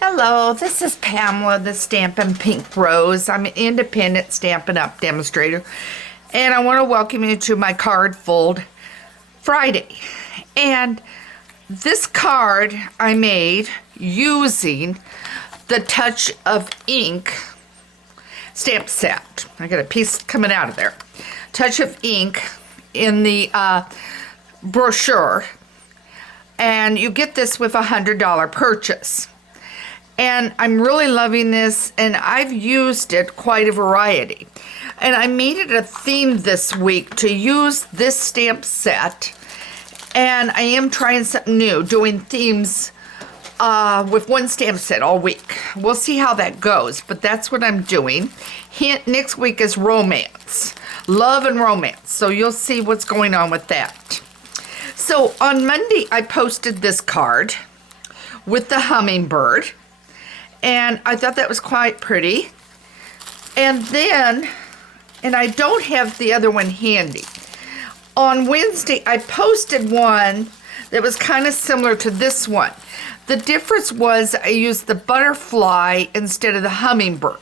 Hello, this is Pamela, the Stampin' Pink Rose. I'm an independent Stampin' Up! Demonstrator, and I want to welcome you to my Card Fold Friday. And this card I made using the Touch of Ink stamp set. I got a piece coming out of there. Touch of Ink in the brochure, and you get this with a $100 purchase. And I'm really loving this, and I've used it quite a variety. And I made it a theme this week to use this stamp set. And I am trying something new, doing themes with one stamp set all week. We'll see how that goes, but that's what I'm doing. Hint, next week is romance. Love and romance. So you'll see what's going on with that. So on Monday, I posted this card with the hummingbird. And I thought that was quite pretty. And then, and I don't have the other one handy. On Wednesday, I posted one that was kind of similar to this one. The difference was I used the butterfly instead of the hummingbird.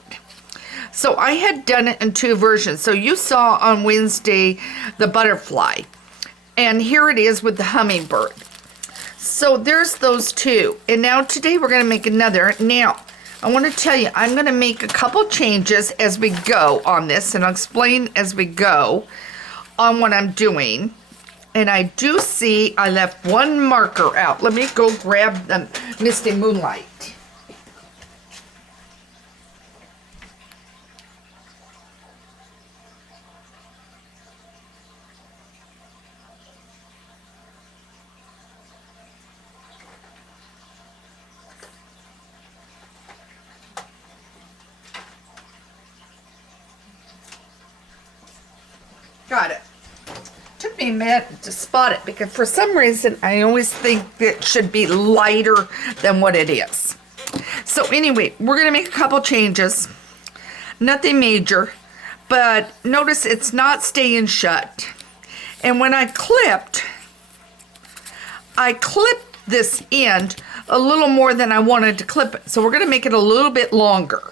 So I had done it in two versions. So you saw on Wednesday the butterfly. And here it is with the hummingbird. So there's those two. And now today we're going to make another. Now, I want to tell you, I'm going to make a couple changes as we go on this, and I'll explain as we go on what I'm doing. And I do see I left one marker out. Let me go grab the Misty Moonlight. Got it. Took me a minute to spot it because for some reason I always think it should be lighter than what it is. So anyway, we're going to make a couple changes. Nothing major, but notice it's not staying shut. And when I clipped this end a little more than I wanted to clip it. So we're going to make it a little bit longer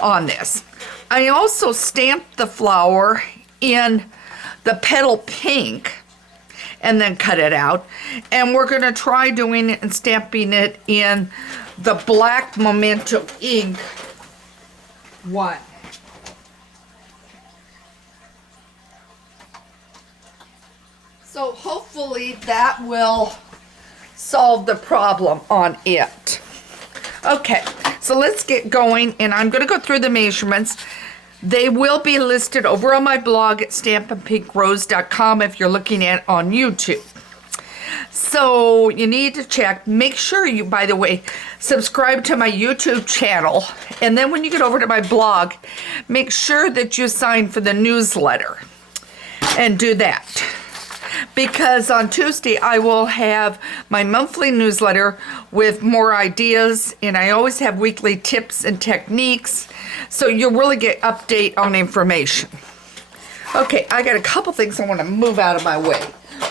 on this. I also stamped the flower in the petal pink and then cut it out, and we're going to try doing it and stamping it in the black Memento ink one. So hopefully that will solve the problem on it. Okay, so let's get going, and I'm going to go through the measurements. They will be listed over on my blog at stampinpinkrose.com if you're looking at it on YouTube. So you need to check. Make sure you, by the way, subscribe to my YouTube channel. And then when you get over to my blog, make sure that you sign for the newsletter and do that. Because on Tuesday, I will have my monthly newsletter with more ideas, and I always have weekly tips and techniques, so you'll really get update on information. Okay, I got a couple things I want to move out of my way.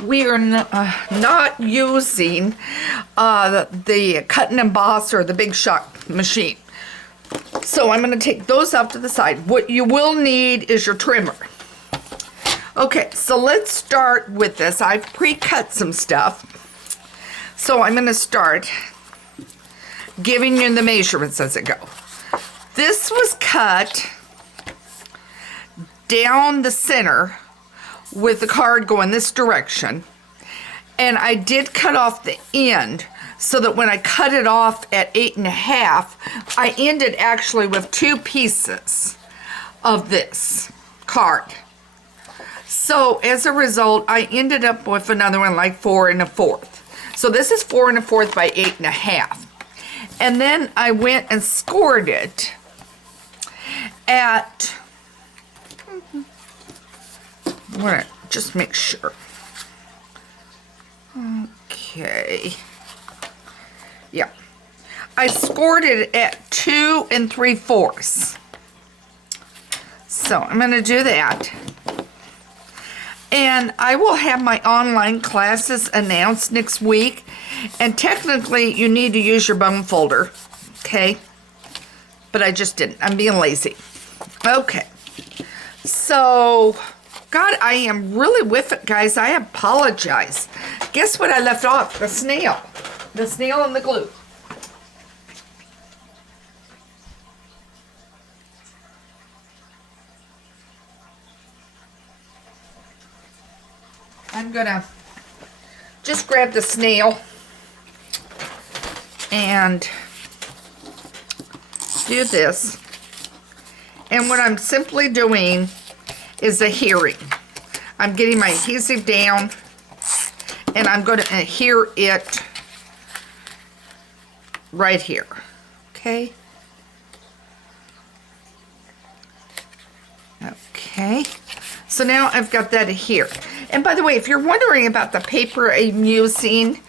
We are not using the cut and emboss or the Big Shot machine. So I'm going to take those off to the side. What you will need is your trimmer. Okay, so let's start with this. I've pre-cut some stuff. So I'm going to start giving you the measurements as I go. This was cut down the center with the card going this direction. And I did cut off the end so that when I cut it off at 8.5, I ended actually with two pieces of this card. So as a result, I ended up with another one like 4 1/4. So this is 4 1/4 by 8.5. And then I went and scored it at, I'm gonna just make sure. Okay. Yeah. I scored it at 2 3/4. So I'm gonna do that. And I will have my online classes announced next week. And technically, you need to use your bone folder okay? But I just didn't. I'm being lazy. Okay. So, God, I am really with it, guys. I apologize. Guess what I left off? The snail. The snail and the glue. I'm gonna just grab the snail and do this. And what I'm simply doing is adhering. I'm getting my adhesive down and I'm going to adhere it right here. Okay. Okay. So now I've got that here. And by the way, if you're wondering about the paper I'm using,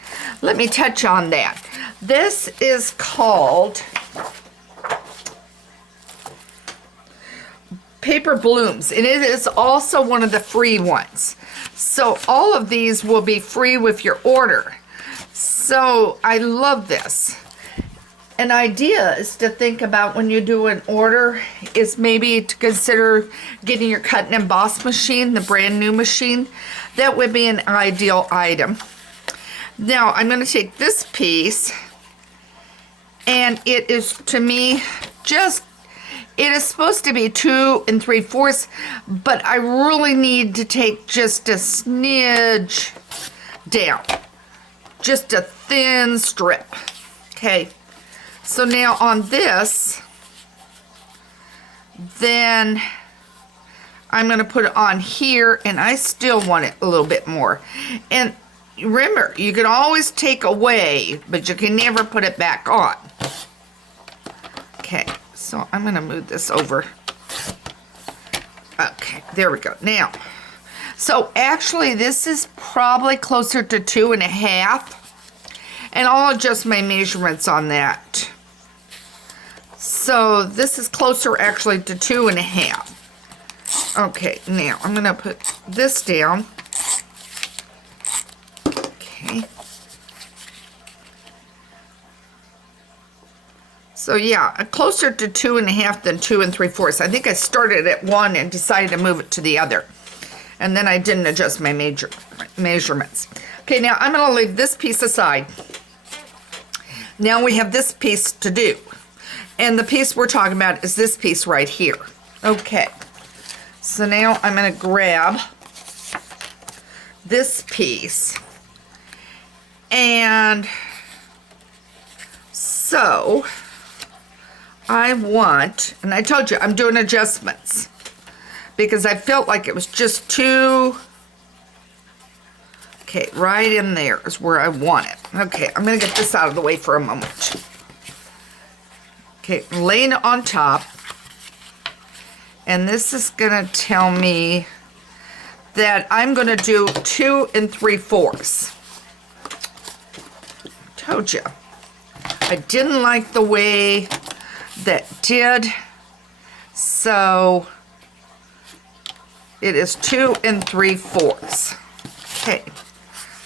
let me touch on that. This is called Paper Blooms, and it is also one of the free ones. So all of these will be free with your order. So I love this. An idea is to think about when you do an order is maybe to consider getting your cut and emboss machine, the brand new machine. That would be an ideal item. Now I'm going to take this piece, and it is, to me, just, it is supposed to be 2 3/4, but I really need to take just a smidge down, just a thin strip. Okay. So now on this, then I'm going to put it on here, and I still want it a little bit more. And remember, you can always take away, but you can never put it back on. Okay, so I'm going to move this over. Okay, there we go. Now, so actually this is probably closer to 2.5, and I'll adjust my measurements on that. So this is closer actually to 2.5. Okay, now I'm gonna put this down. Okay. So yeah, closer to 2.5 than 2 3/4. I think I started at 1 and decided to move it to the other. And then I didn't adjust my measurements. Okay, now I'm gonna leave this piece aside. Now we have this piece to do. And the piece we're talking about is this piece right here. Okay. So now I'm going to grab this piece. And so I want, and I told you I'm doing adjustments because I felt like it was just too, okay, right in there is where I want it. Okay, I'm going to get this out of the way for a moment. Okay, I'm laying it on top, and this is gonna tell me that I'm gonna do 2 3/4. Told you. I didn't like the way that did, so it is 2 3/4. Okay,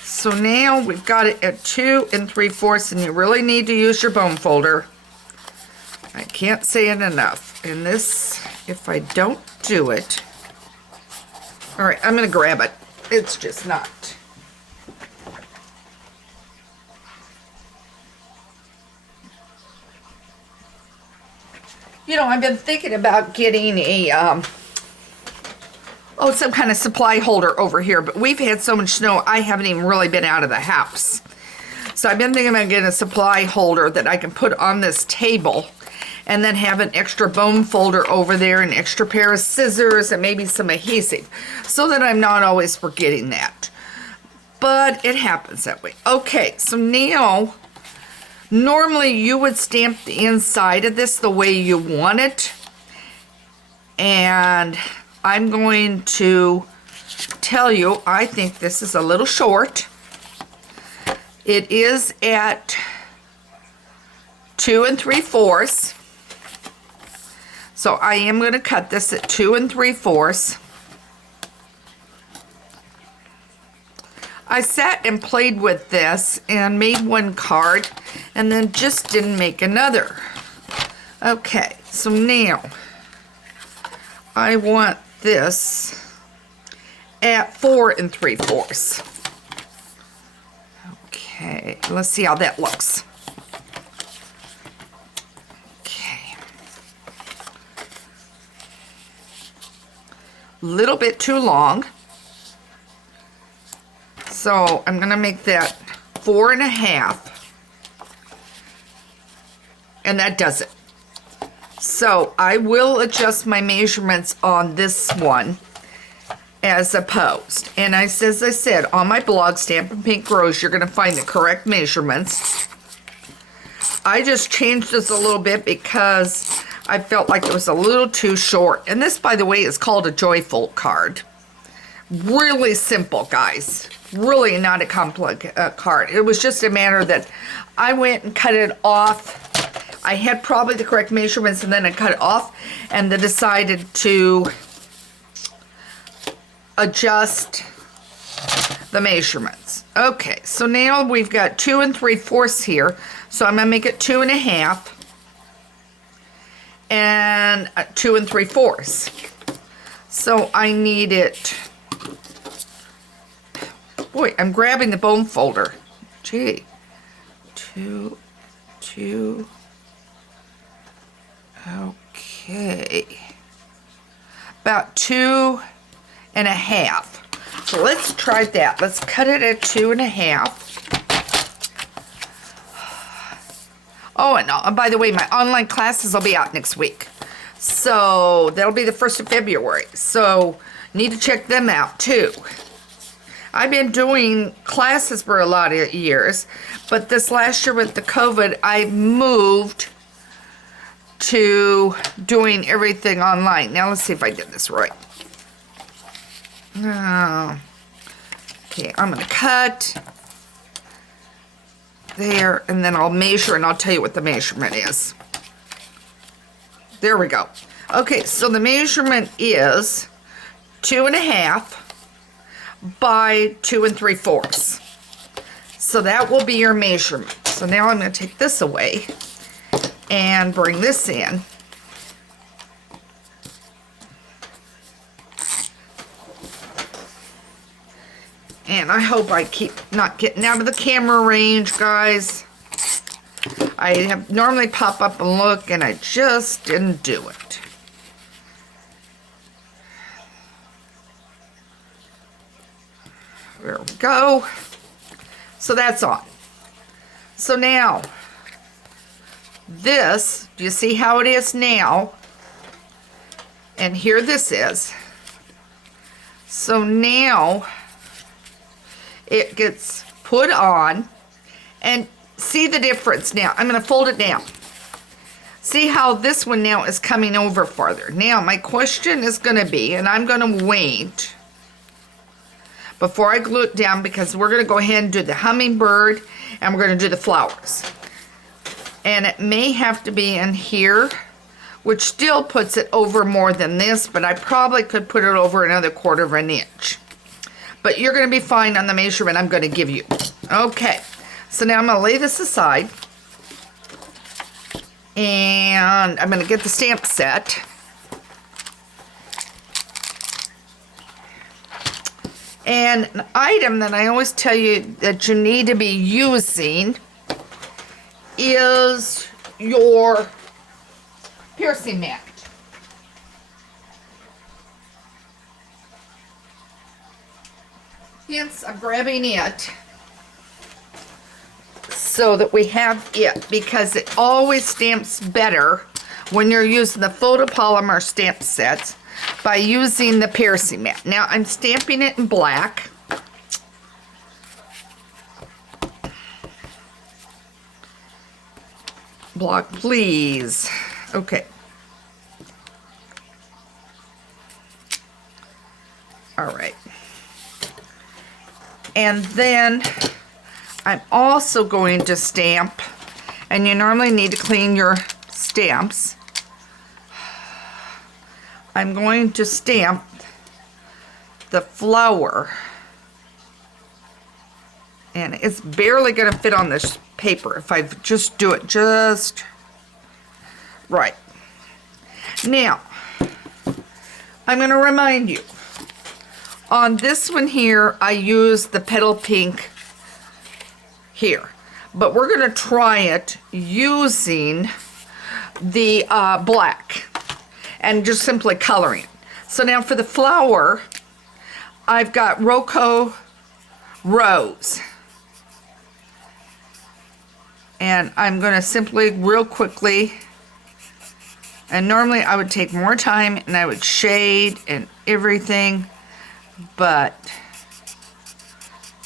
so now we've got it at 2 3/4, and you really need to use your bone folder. I can't say it enough. And this, if I don't do it, all right, I'm going to grab it. It's just not. You know, I've been thinking about getting a, some kind of supply holder over here, but we've had so much snow, I haven't even really been out of the house. So I've been thinking about getting a supply holder that I can put on this table, and then have an extra bone folder over there, an extra pair of scissors, and maybe some adhesive, so that I'm not always forgetting that. But it happens that way. Okay, so now, normally you would stamp the inside of this the way you want it, and I'm going to tell you, I think this is a little short. It is at 2 3/4. So I am going to cut this at 2 3/4. I sat and played with this and made one card and then just didn't make another. Okay, so now I want this at 4 3/4. Okay, let's see how that looks. Okay. Little bit too long. So I'm gonna make that 4 1/2. And that does it. So I will adjust my measurements on this one as opposed. And as I said, on my blog, Stampin' Pink Rose, you're going to find the correct measurements. I just changed this a little bit because I felt like it was a little too short. And this, by the way, is called a Joyful card. Really simple, guys. Really not a complex card. It was just a matter that I went and cut it off. I had probably the correct measurements, and then I cut it off and then decided to adjust the measurements. Okay, so now we've got 2 3/4 here, so I'm gonna make it 2 1/2 and 2 3/4. So I need it. Boy, I'm grabbing the bone folder. Gee, 2. Okay, about 2 1/2. So let's try that. Let's cut it at 2 1/2. Oh, and by the way, my online classes will be out next week. So that'll be the 1st of February. So need to check them out too. I've been doing classes for a lot of years, but this last year with the COVID, I moved to doing everything online. Now let's see if I did this right. Okay, I'm gonna cut there, and then I'll measure, and I'll tell you what the measurement is. There we go. Okay, so the measurement is 2 1/2 by 2 3/4. So that will be your measurement. So now I'm going to take this away and bring this in. And I hope I keep not getting out of the camera range, guys. I have normally pop up and look, and I just didn't do it. There we go. So that's on. So now, this, do you see how it is now? And here this is. So now, it gets put on, and see the difference now. I'm going to fold it down. See how this one now is coming over farther. Now, my question is going to be, and I'm going to wait before I glue it down, because we're going to go ahead and do the hummingbird, and we're going to do the flowers. And it may have to be in here, which still puts it over more than this, but I probably could put it over another 1/4 of an inch. But you're going to be fine on the measurement I'm going to give you. Okay, so now I'm going to lay this aside, and I'm going to get the stamp set. And an item that I always tell you that you need to be using is your piercing mat. Hence, I'm grabbing it so that we have it, because it always stamps better when you're using the photopolymer stamp sets by using the piercing mat. Now, I'm stamping it in black. Block, please. Okay. All right. And then I'm also going to stamp, and you normally need to clean your stamps. I'm going to stamp the flower, and it's barely going to fit on this paper if I just do it just Right. Now, I'm going to remind you, on this one here, I used the Petal Pink here. But we're going to try it using the black and just simply coloring. So now for the flower, I've got Roko Rose. And I'm going to simply, real quickly, and normally I would take more time and I would shade and everything, but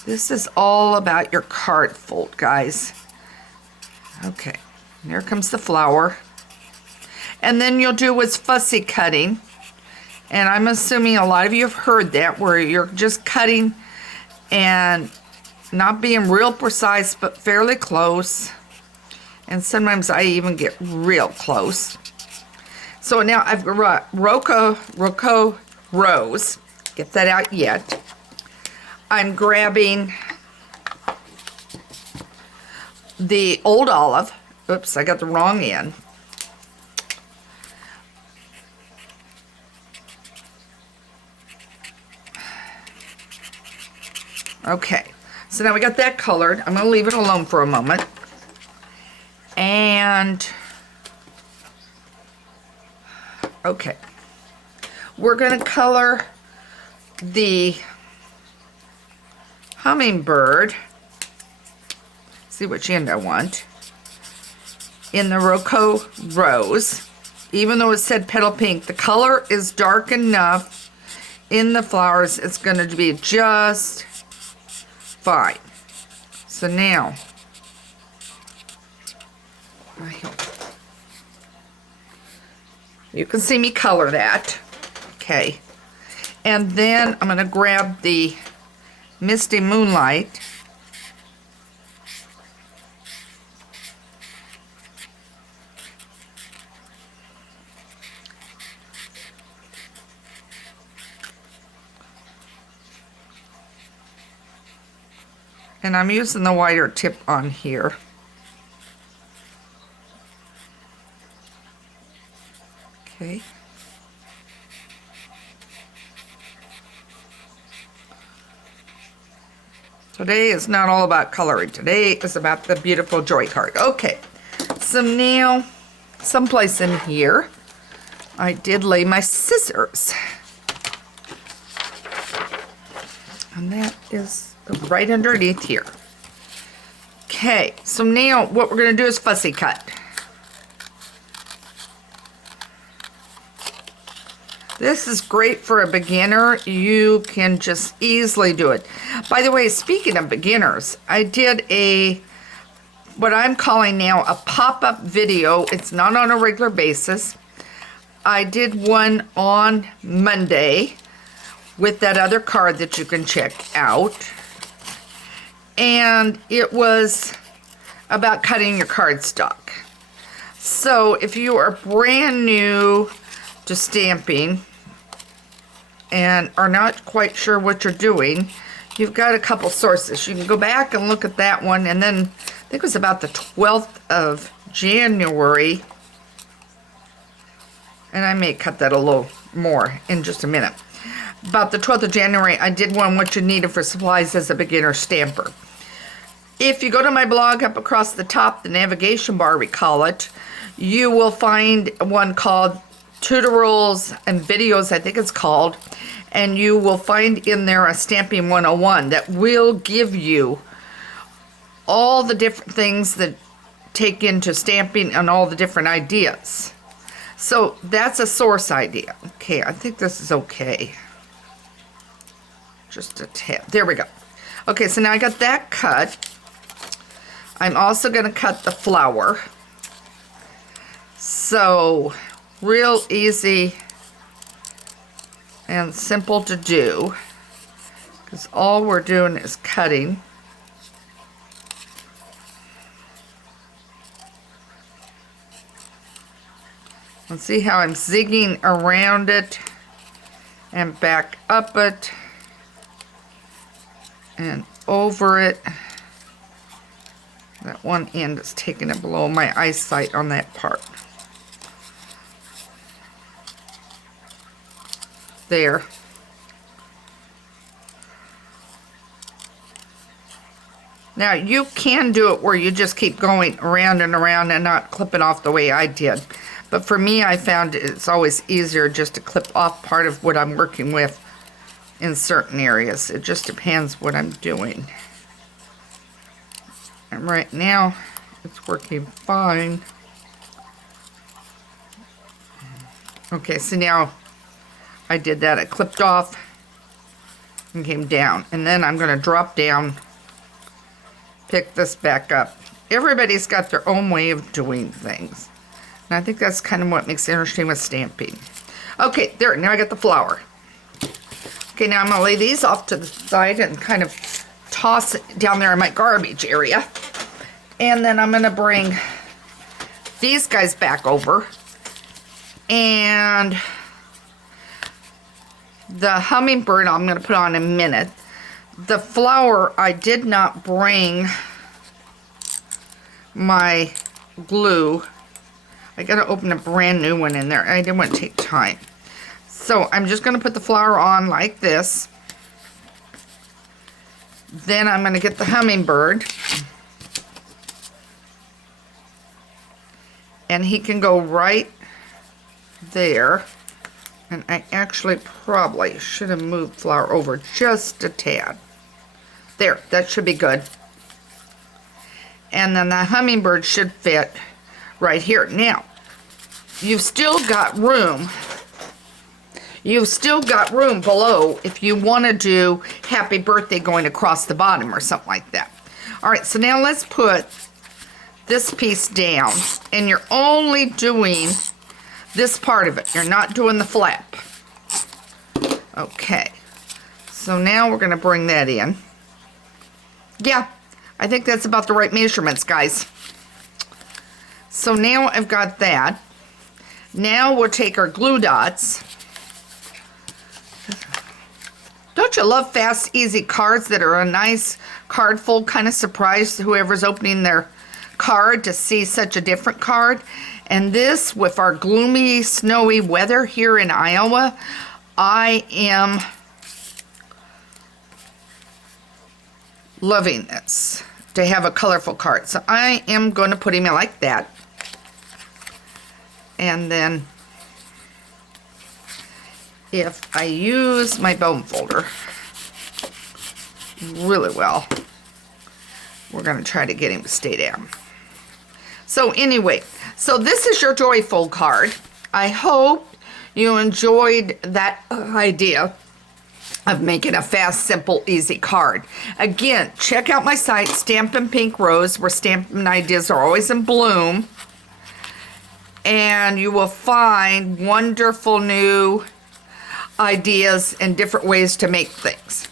this is all about your card fold, guys. Okay, and here comes the flower. And then you'll do what's fussy cutting. And I'm assuming a lot of you have heard that, where you're just cutting and not being real precise, but fairly close. And sometimes I even get real close. So now I've got Roko Rose. Get that out yet. I'm grabbing the Old Olive. Oops, I got the wrong end. Okay, so now we got that colored. I'm going to leave it alone for a moment. And, okay, we're going to color the hummingbird. See which end I want. In the Roko Rose. Even though it said Petal Pink, the color is dark enough in the flowers. It's going to be just fine. So now, you can see me color that. Okay. And then I'm going to grab the Misty Moonlight. And I'm using the wider tip on here. Okay. Today is not all about coloring. Today is about the beautiful joy card. Okay. So now, someplace in here, I did lay my scissors. And that is right underneath here. Okay, so now what we're going to do is fussy cut. This is great for a beginner. You can just easily do it. By the way, speaking of beginners, I did what I'm calling now a pop-up video. It's not on a regular basis. I did one on Monday with that other card that you can check out. And it was about cutting your cardstock. So if you are brand new to stamping and are not quite sure what you're doing, you've got a couple sources. You can go back and look at that one, and then I think it was about the 12th of January, and I may cut that a little more in just a minute. About the 12th of January, I did one, what you needed for supplies as a beginner stamper. If you go to my blog up across the top, the navigation bar we call it, you will find one called Tutorials and Videos, I think it's called, and you will find in there a Stamping 101 that will give you all the different things that take into stamping and all the different ideas. So that's a source idea. Okay, I think this is okay. Just a tap. There we go. Okay, so now I got that cut. I'm also going to cut the flower. So, real easy and simple to do, because all we're doing is cutting. And see how I'm zigging around it and back up it and over it. That one end is taking it below my eyesight on that part. there. Now you can do it where you just keep going around and around and not clipping off the way I did. But for me, I found it's always easier just to clip off part of what I'm working with in certain areas. It just depends what I'm doing. And right now, it's working fine. Okay, so now I did that. I clipped off and came down. And then I'm going to drop down, pick this back up. Everybody's got their own way of doing things. And I think that's kind of what makes it interesting with stamping. Okay, there, now I got the flower. Okay, now I'm going to lay these off to the side and kind of toss it down there in my garbage area. And then I'm going to bring these guys back over. And the hummingbird I'm going to put on in a minute. The flower, I did not bring my glue. I got to open a brand new one in there. I didn't want to take time. So I'm just going to put the flower on like this. Then I'm going to get the hummingbird. And he can go right there. And I actually probably should have moved flower over just a tad. There, that should be good. And then the hummingbird should fit right here. Now, you've still got room. You've still got room below if you want to do happy birthday going across the bottom or something like that. All right, so now let's put this piece down. And you're only doing this part of it. You're not doing the flap. Okay. So now we're going to bring that in. Yeah, I think that's about the right measurements, guys. So now I've got that. Now we'll take our glue dots. Don't you love fast, easy cards that are a nice card fold? Kind of surprised whoever's opening their card to see such a different card. And this, with our gloomy, snowy weather here in Iowa, I am loving this, to have a colorful card. So I am going to put him in like that. And then if I use my bone folder really well, we're going to try to get him to stay down. So anyway, so this is your Joyful card. I hope you enjoyed that idea of making a fast, simple, easy card. Again, check out my site, Stampin' Pink Rose, where stamping ideas are always in bloom. And you will find wonderful new ideas and different ways to make things.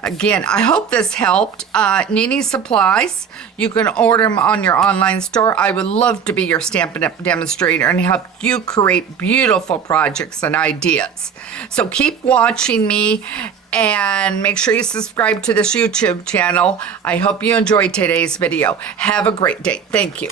Again, I hope this helped. Nini Supplies, you can order them on your online store. I would love to be your Stampin' Up! Demonstrator and help you create beautiful projects and ideas. So keep watching me and make sure you subscribe to this YouTube channel. I hope you enjoyed today's video. Have a great day. Thank you.